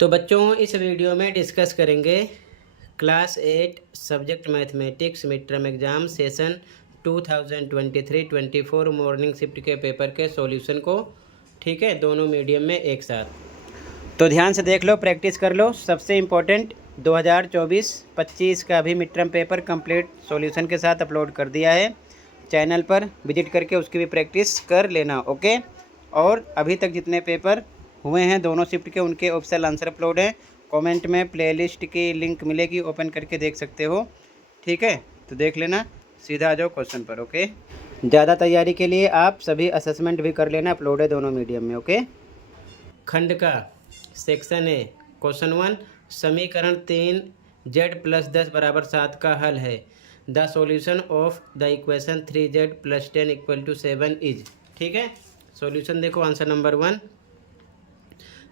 तो बच्चों इस वीडियो में डिस्कस करेंगे class 8 subject mathematics mid term exam session 2023-24 morning shift के पेपर के सॉल्यूशन को। ठीक है, दोनों मीडियम में एक साथ। तो ध्यान से देख लो, प्रैक्टिस कर लो। सबसे इम्पोर्टेंट 2024-25 का भी mid term paper complete solution के साथ अपलोड कर दिया है। चैनल पर विजिट करके उसकी भी प्रैक्टिस कर लेना। ओके, और अभी तक जितने पेपर हुए हैं दोनों शिफ्ट के, उनके ऑफिशियल आंसर अपलोड हैं। कमेंट में प्लेलिस्ट की लिंक मिलेगी, ओपन करके देख सकते हो। ठीक है, तो देख लेना। सीधा आ जाओ क्वेश्चन पर। ओके, ज़्यादा तैयारी के लिए आप सभी असेसमेंट भी कर लेना, अपलोड है दोनों मीडियम में। ओके, खंड का सेक्शन ए क्वेश्चन 1, समीकरण 3 z+10 = 7 का हल है। The solution of the equation 3z+10 = 7 is. ठीक है, सॉल्यूशन देखो, आंसर नंबर 1।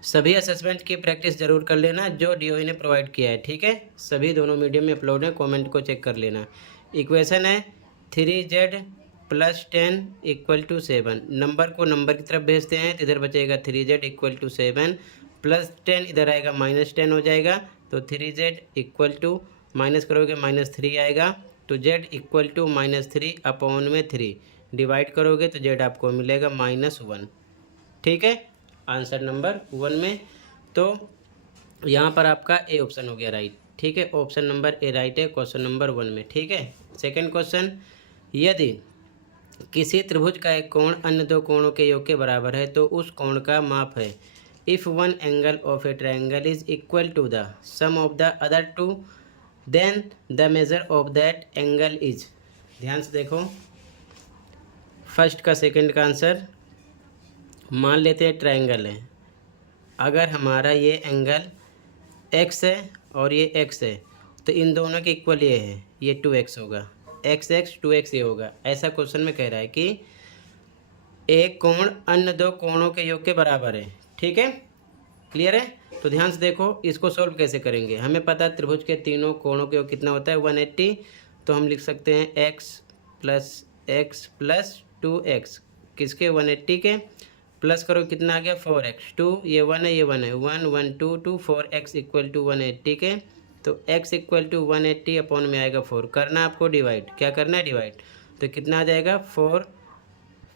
सभी असेसमेंट की प्रैक्टिस जरूर कर लेना जो डीओई ने प्रोवाइड किया है। ठीक है, सभी दोनों मीडियम में अपलोड है, कमेंट को चेक कर लेना। इक्वेशन है 3z+10 = 7। नंबर को नंबर की तरफ भेजते हैं तो इधर बचेगा 3z = 7 प्लस 10 इधर आएगा -10 हो जाएगा। तो 3z = माइनस करोगे -3 आएगा। तो z = -3/3 डिवाइड करोगे तो z आपको मिलेगा -1। ठीक है, आंसर नंबर 1 में। तो यहाँ पर आपका ए ऑप्शन हो गया राइट। ठीक है, ऑप्शन नंबर ए राइट है क्वेश्चन नंबर 1 में। ठीक है, सेकंड क्वेश्चन, यदि किसी त्रिभुज का एक कोण अन्य दो कोणों के योग के बराबर है तो उस कोण का माप है। If one angle of a triangle is equal to the sum of the other two then the measure of that angle is. ध्यान से देखो, फर्स्ट का सेकंड का आंसर। मान लेते हैं ट्रायंगल है, अगर हमारा ये एंगल x है और ये x है तो इन दोनों के इक्वल ये है, ये 2x होगा, x 2x ये होगा। ऐसा क्वेश्चन में कह रहा है कि एक कोण अन्य दो कोणों के योग के बराबर है। ठीक है, क्लियर है। तो ध्यान से देखो, इसको सॉल्व कैसे करेंगे। हमें पता है त्रिभुज के तीनों कोणों के योग कितना होता है 180। तो हम लिख सकते हैं x + 2x किसके 180 के, प्लस करो कितना आ गया 4x। 2 ये 1 है, ये 1 है, 1 1 2 2 4x = 180 के। तो x = 180 में आएगा 4। करना आपको डिवाइड, क्या करना है डिवाइड। तो कितना आ जाएगा 4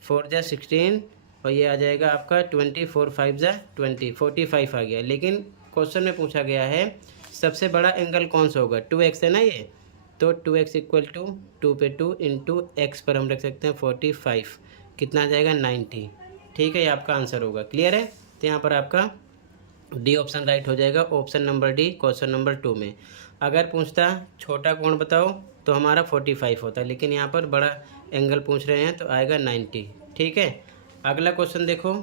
4 × 16 और ये आ जाएगा आपका 20 4 5 × 20 45 आ गया। लेकिन क्वेश्चन में पूछा गया है सबसे बड़ा एंगल कौन सा होगा, 2x है ना ये। तो 2x = 2 पे 2 × x पर हम रख सकते हैं 45, कितना आ जाएगा 90। ठीक है, ये आपका आंसर होगा। क्लियर है, तो यहाँ पर आपका डी ऑप्शन राइट हो जाएगा, option number D question number 2 में। अगर पूछता छोटा कोण बताओ तो हमारा 45 होता है, लेकिन यहाँ पर बड़ा एंगल पूछ रहे हैं तो आएगा 90। ठीक है, अगला क्वेश्चन देखो,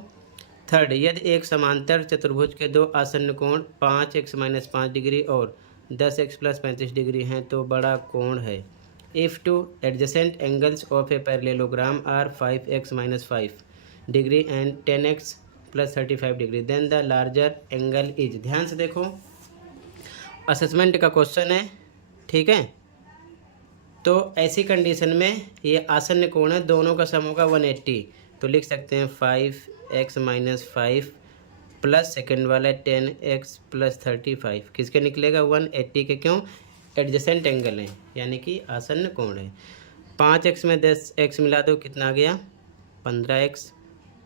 थर्ड, यदि एक समांतर चतुर्भुज के दो आसन्न कोण 5x - 5 डिग्री और 10x + 35 डिग्री हैं तो बड़ा कोण है। If two adjacent angles of a parallelogram are 5x - 5 degree and 10x + 35 degree then the larger angle is. ध्यान से देखो, असेसमेंट का क्वेश्चन है। ठीक है, तो ऐसी कंडीशन में ये आसन्न कोण है, दोनों का सम होगा 180। तो लिख सकते हैं 5x - 5 प्लस सेकेंड वाला 10x + 35 किसके निकलेगा 180 के। क्यों, एडजेसेंट एंगल है यानी कि आसन्न कोण है। 5x में 10x मिला दो, कितना आ गया 15x,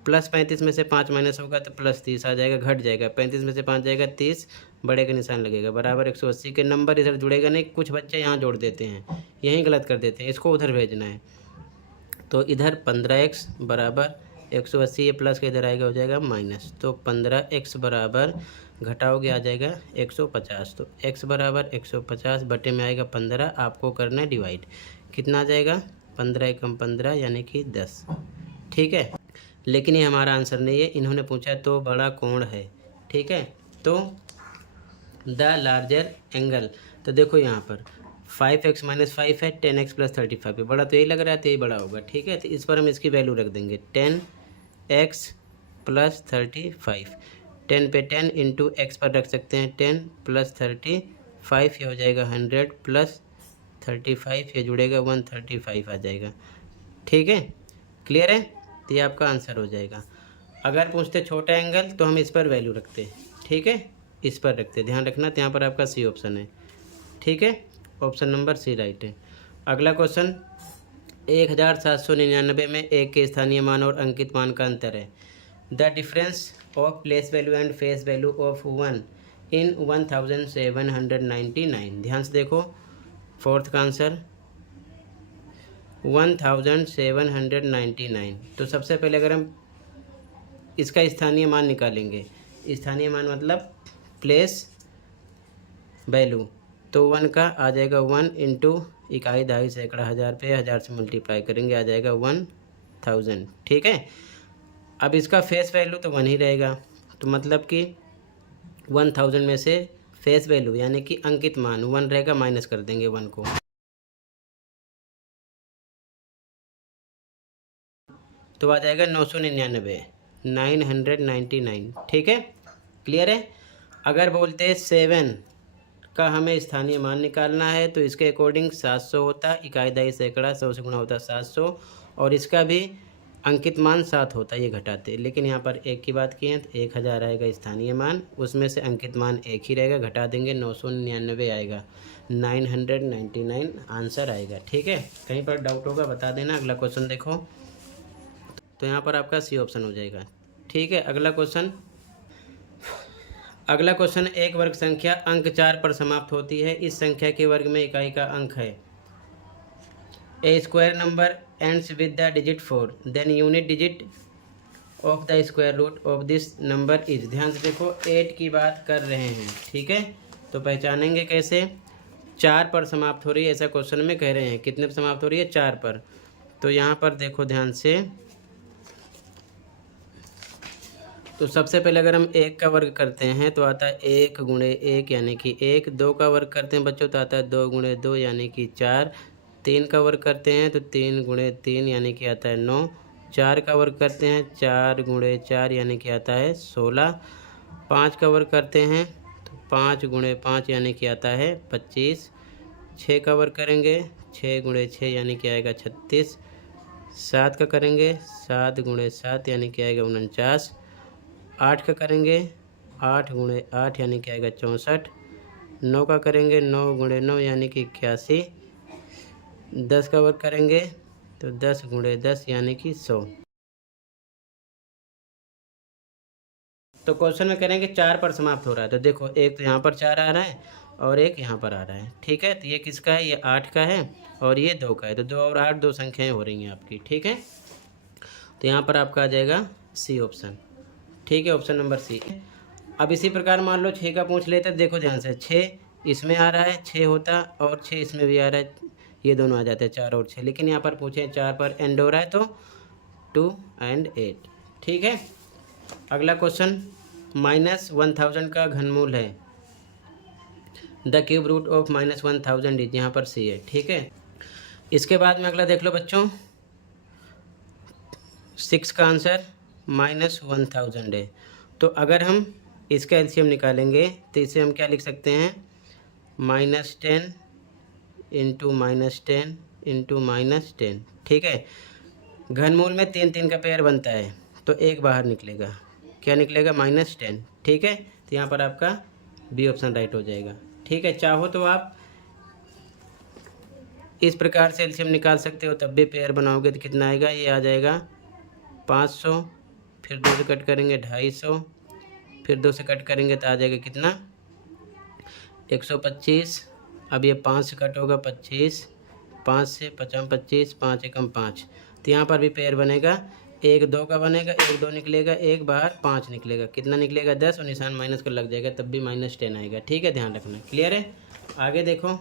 प्लस 35 में से 5 माइनस होगा तो प्लस 30 आ जाएगा, घट जाएगा। 35 में से 5 जाएगा 30, बड़े का निशान लगेगा, बराबर 180 के। नंबर इधर जुड़ेगा नहीं, कुछ बच्चे यहाँ जोड़ देते हैं, यहीं गलत कर देते हैं, इसको उधर भेजना है। तो इधर 15x बराबर 180, ये प्लस का इधर आएगा हो जाएगा माइनस। तो 15x बराबर घटाओगे आ जाएगा 150। तो x बराबर 150 बटे में आएगा 15, आपको करना है डिवाइड। कितना आ जाएगा 15 × 15 यानी कि 10। ठीक है, लेकिन ये हमारा आंसर नहीं है, इन्होंने पूछा तो बड़ा कोण है। ठीक है, तो द लार्जर एंगल, तो देखो यहाँ पर 5x - 5 है, 10x + 35 है, बड़ा तो यही लग रहा है, तो यही बड़ा होगा। ठीक है, तो इस पर हम इसकी वैल्यू रख देंगे 10x + 35। 10 पे 10 × x पर रख सकते हैं 10 + 35, ये हो जाएगा 100 + 35, ये जुड़ेगा 135 आ जाएगा। ठीक है, क्लियर है, तो ये आपका आंसर हो जाएगा। अगर पूछते छोटा एंगल तो हम इस पर वैल्यू रखते हैं। ठीक है, इस पर रखते, ध्यान रखना। तो यहाँ पर आपका सी ऑप्शन है, ठीक है, ऑप्शन नंबर सी राइट है। अगला क्वेश्चन, 1799 में एक के स्थानीय मान और अंकित मान का अंतर है। The difference of place value and face value of 1 इन 1799। ध्यान से देखो, फोर्थ का आंसर 1799। तो सबसे पहले अगर हम इसका स्थानीय मान निकालेंगे, स्थानीय मान मतलब प्लेस वैल्यू, तो 1 का आ जाएगा 1 इंटू इकाई दहाई सैकड़ा हज़ार पे 1000 से मल्टीप्लाई करेंगे, आ जाएगा 1000, ठीक है। अब इसका फेस वैल्यू तो 1 ही रहेगा, तो मतलब कि 1000 में से फेस वैल्यू यानी कि अंकित मान 1 रहेगा, माइनस कर देंगे 1 को, तो आ जाएगा 999, ठीक है, क्लियर है। अगर बोलते हैं 7 का हमें स्थानीय मान निकालना है तो इसके अकॉर्डिंग 700 होता, इकाई दहाई सैकड़ा 100 से गुणा होता 700, और इसका भी अंकित मान 7 होता, ये घटाते। लेकिन यहाँ पर एक की बात की है तो 1000 आएगा स्थानीय मान, उसमें से अंकित मान 1 ही रहेगा, घटा देंगे 999 आएगा, 999 आंसर आएगा, ठीक है। कहीं पर डाउट होगा बता देना। अगला क्वेश्चन देखो, तो यहाँ पर आपका सी ऑप्शन हो जाएगा, ठीक है। अगला क्वेश्चन, एक वर्ग संख्या अंक 4 पर समाप्त होती है, इस संख्या के वर्ग में इकाई का अंक है। A square number ends with the digit 4, then unit digit of the square root of this number is. ध्यान से देखो, 8 की बात कर रहे हैं, ठीक है। तो पहचानेंगे कैसे, 4 पर समाप्त हो रही है, ऐसा क्वेश्चन में कह रहे हैं। कितने पर समाप्त हो रही है, 4 पर। तो यहाँ पर देखो ध्यान से, तो सबसे पहले अगर हम 1 का वर्ग करते हैं तो आता है 1 गुणे 1 यानी कि 1। 2 का वर्ग करते हैं बच्चों तो आता है 2 गुणे 2 यानी कि 4। 3 का वर्ग करते हैं तो 3 गुणे 3 यानी कि आता है 9। 4 का वर्ग करते हैं 4 गुणे 4 यानी कि आता है 16। 5 का वर्ग करते हैं तो 5 गुणे 5 यानी कि आता है 25। 6 का वर्ग करेंगे 6 गुणे 6 यानी कि आएगा 36। 7 का करेंगे 7 गुणे 7 यानी कि आएगा 49। 8 का करेंगे 8 गुणे 8 यानी कि आएगा 64। 9 का करेंगे 9 गुणे 9 यानी कि 81। 10 का वर्ग करेंगे तो 10 गुणे 10 यानी कि 100। तो क्वेश्चन में करेंगे 4 पर समाप्त हो रहा है, तो देखो एक तो यहाँ पर 4 आ रहा है और एक यहाँ पर आ रहा है, ठीक है। तो ये किसका है, ये 8 का है और ये 2 का है, तो 2 और 8 दो संख्याएं हो रही हैं आपकी, ठीक है। तो यहाँ पर आपका आ जाएगा सी ऑप्शन, ठीक है, ऑप्शन नंबर सी। अब इसी प्रकार मान लो 6 का पूछ लेते, देखो ध्यान से, 6 इसमें आ रहा है 6 होता और 6 इसमें भी आ रहा है, ये दोनों आ जाते हैं 4 और 6। लेकिन यहाँ पर पूछे 4 पर एंड हो रहा है तो 2 और 8, ठीक है। अगला क्वेश्चन, -1000 का घनमूल है। The cube root of -1000 is, यहाँ पर सी है, ठीक है। इसके बाद में अगला देख लो बच्चों, 6 का आंसर -1000 है। तो अगर हम इसका एलसीएम निकालेंगे तो इसे हम क्या लिख सकते हैं, -10 इंटू -10 इंटू -10, ठीक है। घनमूल में 3 3 का पेयर बनता है तो एक बाहर निकलेगा, क्या निकलेगा, -10, ठीक है। तो यहाँ पर आपका बी ऑप्शन राइट हो जाएगा, ठीक है। चाहो तो आप इस प्रकार से एलसीएम निकाल सकते हो, तब भी पेयर बनाओगे तो कितना आएगा, ये आ जाएगा 500, फिर 2 से कट करेंगे 250, फिर 2 से कट करेंगे तो आ जाएगा कितना, 125। अब ये 5 से कट होगा 25, 5 से 50 25, 5 एकम 5। तो यहाँ पर भी पेयर बनेगा, 1 2 का बनेगा, 1 2 निकलेगा, एक बाहर 5 निकलेगा, कितना निकलेगा 10, और निशान माइनस का लग जाएगा, तब भी -10 आएगा, ठीक है, ध्यान रखना, क्लियर है। आगे देखो,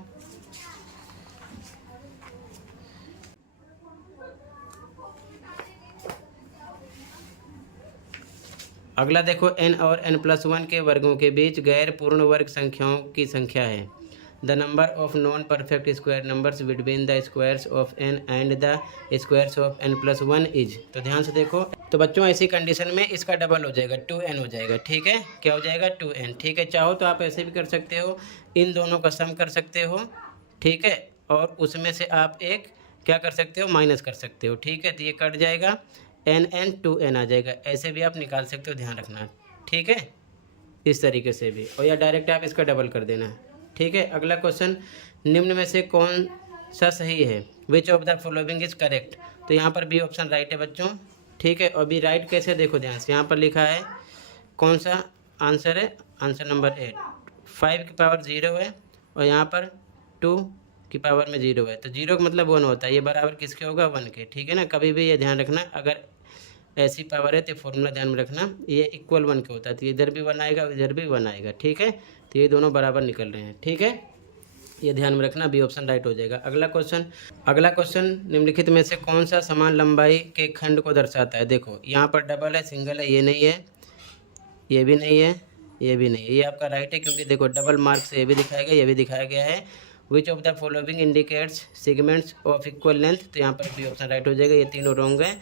अगला देखो, n और n+1 के वर्गों के बीच गैर पूर्ण वर्ग संख्याओं की संख्या है। The number of non perfect square numbers between the squares of n and the squares of n+1 is. तो ध्यान से देखो, तो बच्चों ऐसी कंडीशन में इसका डबल हो जाएगा, 2n हो जाएगा, ठीक है। क्या हो जाएगा, 2n, ठीक है। चाहो तो आप ऐसे भी कर सकते हो, इन दोनों का सम कर सकते हो, ठीक है, और उसमें से आप एक क्या कर सकते हो, माइनस कर सकते हो, ठीक है। तो ये कट जाएगा, n 2n आ जाएगा, ऐसे भी आप निकाल सकते हो, ध्यान रखना, ठीक है। इस तरीके से भी, और या डायरेक्ट आप इसका डबल कर देना। ठीक है, अगला क्वेश्चन, निम्न में से कौन सा सही है, which of the following is correct. तो यहाँ पर बी ऑप्शन राइट है बच्चों। ठीक है, और बी राइट कैसे, देखो ध्यान से, यहाँ पर लिखा है कौन सा आंसर है, आंसर नंबर 8, 5 की पावर 0 है और यहाँ पर 2 की पावर में 0 है, तो 0 का मतलब 1 होता है, ये बराबर किसके होगा, 1 के। ठीक है ना, कभी भी ये ध्यान रखना, अगर ऐसी पावर है तो फॉर्मूला ध्यान में रखना, ये इक्वल 1 के होता है, तो इधर भी 1 आएगा, इधर भी 1 आएगा। ठीक है, तो ये दोनों बराबर निकल रहे हैं। ठीक है, ये ध्यान में रखना, बी ऑप्शन राइट हो जाएगा। अगला क्वेश्चन, निम्नलिखित में से कौन सा समान लंबाई के खंड को दर्शाता है। देखो यहाँ पर डबल है, सिंगल है, ये नहीं है, ये भी नहीं है, ये भी नहीं है, ये आपका राइट है, क्योंकि देखो डबल मार्क से ये भी दिखाया गया, ये भी दिखाया गया है। Which of the following indicates segments of equal length, तो यहाँ पर बी ऑप्शन राइट हो जाएगा, ये तीनों रॉन्ग है।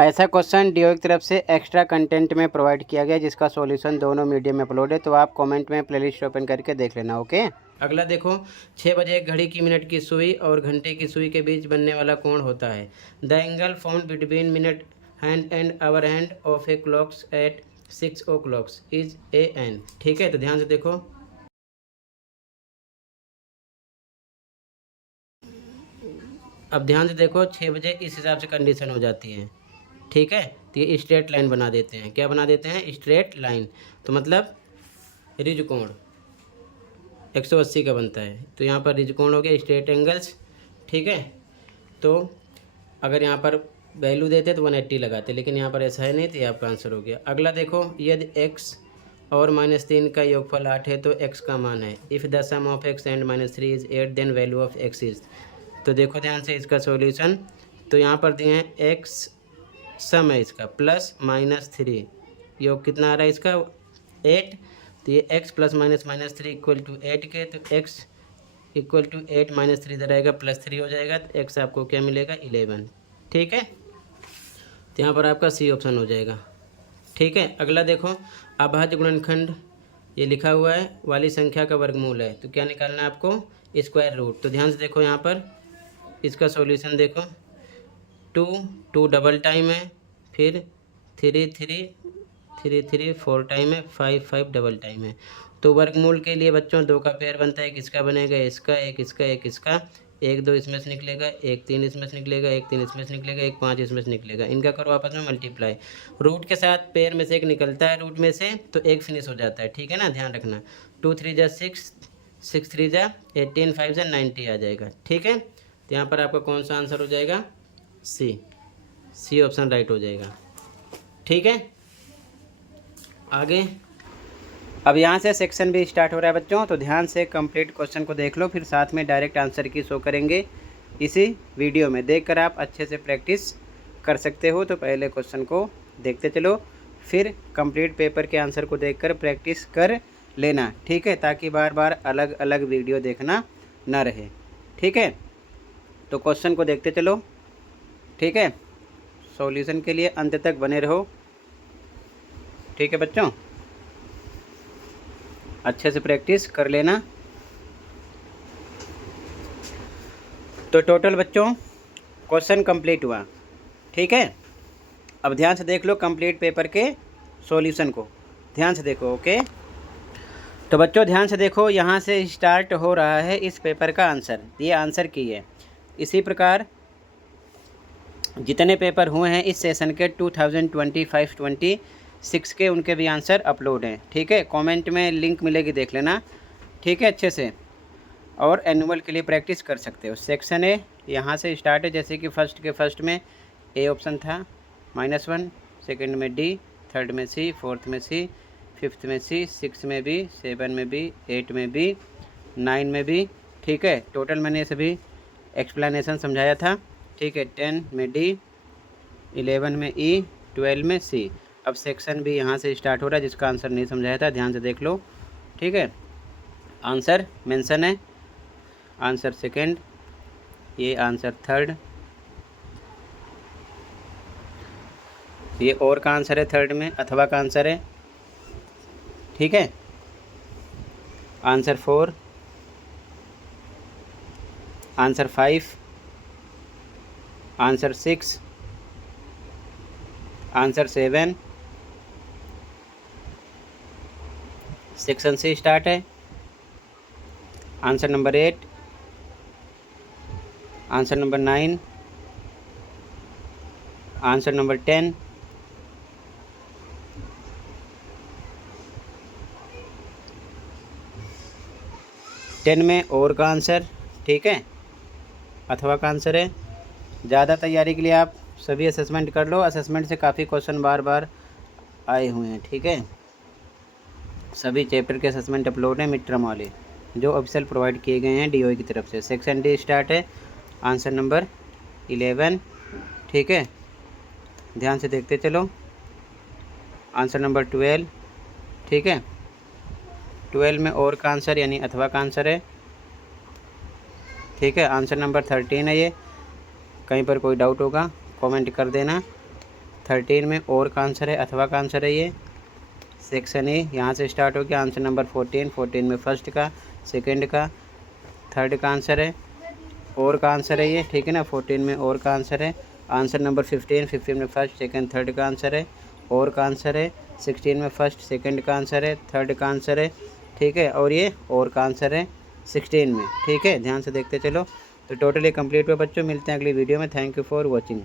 ऐसा क्वेश्चन डीओ की तरफ से एक्स्ट्रा कंटेंट में प्रोवाइड किया गया, जिसका सॉल्यूशन दोनों मीडियम में अपलोड है, तो आप कमेंट में प्लेलिस्ट ओपन करके देख लेना। ओके, अगला देखो, 6 बजे घड़ी की मिनट की सुई और घंटे की सुई के बीच बनने वाला कोण होता है। The angle found between minute hand and hour hand of a clocks at 6 o'clock is an. ठीक है, तो ध्यान से देखो, अब ध्यान से देखो, 6 बजे इस हिसाब से कंडीशन हो जाती है। ठीक है, तो ये स्ट्रेट लाइन बना देते हैं, क्या बना देते हैं, स्ट्रेट लाइन, तो मतलब रिज कोण 180 का बनता है, तो यहाँ पर रिज कोण हो गया, स्ट्रेट एंगल्स। ठीक है, तो अगर यहाँ पर वैल्यू देते तो 180 लगाते, लेकिन यहाँ पर ऐसा है नहीं, तो ये आपका आंसर हो गया। अगला देखो, यदि x और -3 का योगफल 8 है तो x का मान है। If the sum of x and -3 is 8 then value of x is. तो देखो ध्यान से इसका सॉल्यूशन, तो यहाँ पर दिए हैं x सम है इसका प्लस -3, योग कितना आ रहा है इसका 8, तो ये x प्लस -3 इक्वल टू 8 के, तो x इक्वल टू 8 -3 इधर आएगा +3 हो जाएगा, तो x आपको क्या मिलेगा 11। ठीक है, तो यहाँ पर आपका सी ऑप्शन हो जाएगा। ठीक है, अगला देखो, अभाज्य गुणनखंड ये लिखा हुआ है वाली संख्या का वर्गमूल है, तो क्या निकालना है आपको, स्क्वायर रूट। तो ध्यान से देखो, यहाँ पर इसका सॉल्यूशन देखो, 2 डबल टाइम है, फिर 3 4 टाइम है, 5 डबल टाइम है। तो वर्गमूल के लिए बच्चों 2 का पेयर बनता है, किसका बनेगा, इसका, एक इसका, एक इसका, 1 2 इसमें से निकलेगा, 1 3 इसमें से निकलेगा, 1 3 इसमें से निकलेगा, 1 5 इसमें से निकलेगा, इनका करो आपस में मल्टीप्लाई। रूट के साथ पेयर में से एक निकलता है रूट में से, तो एक फिनिश हो जाता है। ठीक है ना, ध्यान रखना, 2 3 जा 6, 6 3 जा 18, 5 जा 90 आ जाएगा। ठीक है, तो यहाँ पर आपका कौन सा आंसर हो जाएगा, सी ऑप्शन राइट हो जाएगा। ठीक है, आगे अब यहाँ से सेक्शन भी स्टार्ट हो रहा है बच्चों, तो ध्यान से कंप्लीट क्वेश्चन को देख लो, फिर साथ में डायरेक्ट आंसर की शो करेंगे इसी वीडियो में, देखकर आप अच्छे से प्रैक्टिस कर सकते हो। तो पहले क्वेश्चन को देखते चलो, फिर कंप्लीट पेपर के आंसर को देखकर प्रैक्टिस कर लेना। ठीक है, ताकि बार बार अलग अलग वीडियो देखना ना रहे। ठीक है, तो क्वेश्चन को देखते चलो। ठीक है, सॉल्यूशन के लिए अंत तक बने रहो। ठीक है बच्चों, अच्छे से प्रैक्टिस कर लेना। तो टोटल बच्चों क्वेश्चन कंप्लीट हुआ। ठीक है, अब ध्यान से देख लो कंप्लीट पेपर के सॉल्यूशन को, ध्यान से देखो। ओके, तो बच्चों ध्यान से देखो, यहाँ से स्टार्ट हो रहा है इस पेपर का आंसर, ये आंसर की है। इसी प्रकार जितने पेपर हुए हैं इस सेशन के 2025-26 के, उनके भी आंसर अपलोड हैं। ठीक है, कमेंट में लिंक मिलेगी, देख लेना। ठीक है, अच्छे से, और एनुअल के लिए प्रैक्टिस कर सकते हो। सेक्शन ए यहाँ से स्टार्ट है, जैसे कि फर्स्ट में ए ऑप्शन था -1, सेकंड में डी, थर्ड में सी, फोर्थ में सी, फिफ्थ में सी, 6 में बी, 7 में बी, 8 में बी, 9 में बी। ठीक है, टोटल मैंने सभी एक्सप्लेनेशन समझाया था। ठीक है, 10 में डी, 11 में ई, 12 में सी। अब सेक्शन भी यहाँ से स्टार्ट हो रहा है, जिसका आंसर नहीं समझाया था, ध्यान से देख लो। ठीक है, आंसर मेंशन है, आंसर सेकंड, ये आंसर थर्ड, ये और का आंसर है थर्ड में, अथवा का आंसर है। ठीक है, answer 4, answer 5, answer 6, answer 7, section से स्टार्ट है। Answer number 8, answer number 9, answer number 10, ten में और का आंसर, ठीक है, अथवा का आंसर है। ज़्यादा तैयारी के लिए आप सभी असेसमेंट कर लो, असेसमेंट से काफ़ी क्वेश्चन बार बार आए हुए हैं, ठीक है। सभी चैप्टर के असेसमेंट अपलोड हैं मिड टर्म वाले, जो ऑफिशियल प्रोवाइड किए गए हैं DOE की तरफ से। सेक्शन डी स्टार्ट है, आंसर नंबर 11, ठीक है, ध्यान से देखते चलो। आंसर नंबर 12, ठीक है, 12 में और का आंसर यानी अथवा का आंसर है, ठीक है। आंसर नंबर 13 है ये, कहीं पर कोई डाउट होगा कमेंट कर देना। 13 में और का आंसर है, अथवा का आंसर है ये। सेक्शन ए यहाँ से स्टार्ट हो गया। आंसर नंबर 14, 14 में फर्स्ट का, सेकंड का, थर्ड का आंसर है, और का आंसर है ये, ठीक है ना। 14 में और का आंसर है। आंसर नंबर 15, 15 में फर्स्ट, सेकंड, थर्ड का आंसर है, और का आंसर है। 16 में फर्स्ट, सेकंड का आंसर है, थर्ड का आंसर है, ठीक है, और ये और का आंसर है 16 में, ठीक है। ध्यान से देखते चलो। तो टोटली कंप्लीट हुआ बच्चों। मिलते हैं अगली वीडियो में। Thank you for watching.